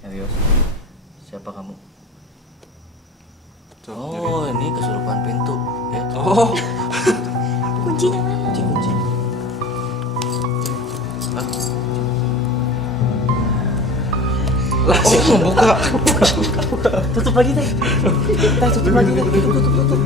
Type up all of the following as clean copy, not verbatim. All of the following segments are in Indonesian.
Abios, siapa kamu? Cok, Oh, ini kesurupan pintu. Ya. oh, Kuncinya mana? Kunci. Hah? lah sih buka. Tutup lagi teh. Tutup lagi teh. Tutup.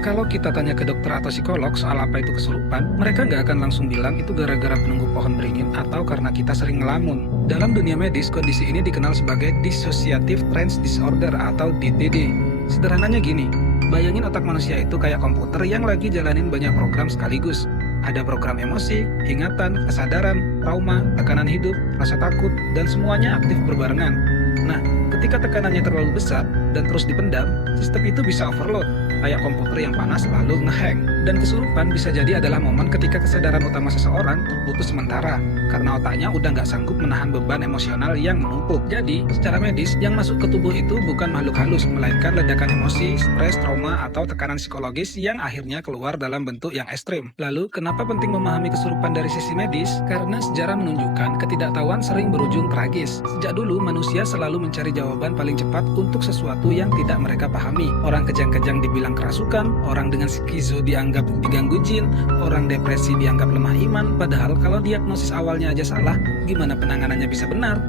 Kalau kita tanya ke dokter atau psikolog soal apa itu kesurupan, mereka nggak akan langsung bilang itu gara-gara penunggu pohon beringin atau karena kita sering ngelamun. Dalam dunia medis, kondisi ini dikenal sebagai Dissociative Trance Disorder atau DTD. Sederhananya gini, bayangin otak manusia itu kayak komputer yang lagi jalanin banyak program sekaligus. Ada program emosi, ingatan, kesadaran, trauma, tekanan hidup, rasa takut, dan semuanya aktif berbarengan. Nah, ketika tekanannya terlalu besar dan terus dipendam, sistem itu bisa overload, kayak komputer yang panas lalu ngehang. Dan kesurupan bisa jadi adalah momen ketika kesadaran utama seseorang terputus sementara, karena otaknya udah nggak sanggup menahan beban emosional yang menumpuk. Jadi, secara medis, yang masuk ke tubuh itu bukan makhluk halus, melainkan ledakan emosi, stres, trauma, atau tekanan psikologis yang akhirnya keluar dalam bentuk yang ekstrim. Lalu, kenapa penting memahami kesurupan dari sisi medis? Karena sejarah menunjukkan ketidaktahuan sering berujung tragis. Sejak dulu, manusia selalu mencari jawaban paling cepat untuk sesuatu yang tidak mereka pahami. Orang kejang-kejang dibilang kerasukan, orang dengan skizo dianggap diganggu jin, orang depresi dianggap lemah iman, padahal kalau diagnosis awalnya aja salah, gimana penanganannya bisa benar?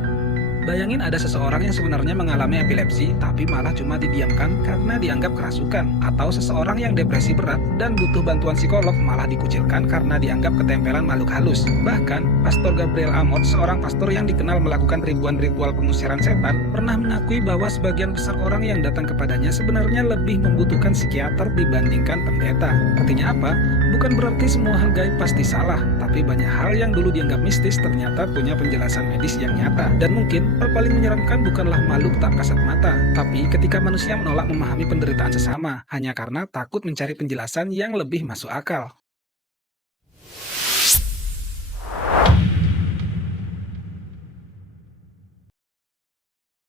Bayangin ada seseorang yang sebenarnya mengalami epilepsi tapi malah cuma didiamkan karena dianggap kerasukan, atau seseorang yang depresi berat dan butuh bantuan psikolog malah dikucilkan karena dianggap ketempelan makhluk halus. Bahkan, Pastor Gabriel Amott, seorang pastor yang dikenal melakukan ribuan ritual pengusiran setan, pernah mengakui bahwa sebagian besar orang yang datang kepadanya sebenarnya lebih membutuhkan psikiater dibandingkan pendeta. Artinya apa? Bukan berarti semua hal gaib pasti salah, tapi banyak hal yang dulu dianggap mistis ternyata punya penjelasan medis yang nyata. Dan mungkin hal paling menyeramkan bukanlah makhluk tak kasat mata, tapi ketika manusia menolak memahami penderitaan sesama, hanya karena takut mencari penjelasan yang lebih masuk akal.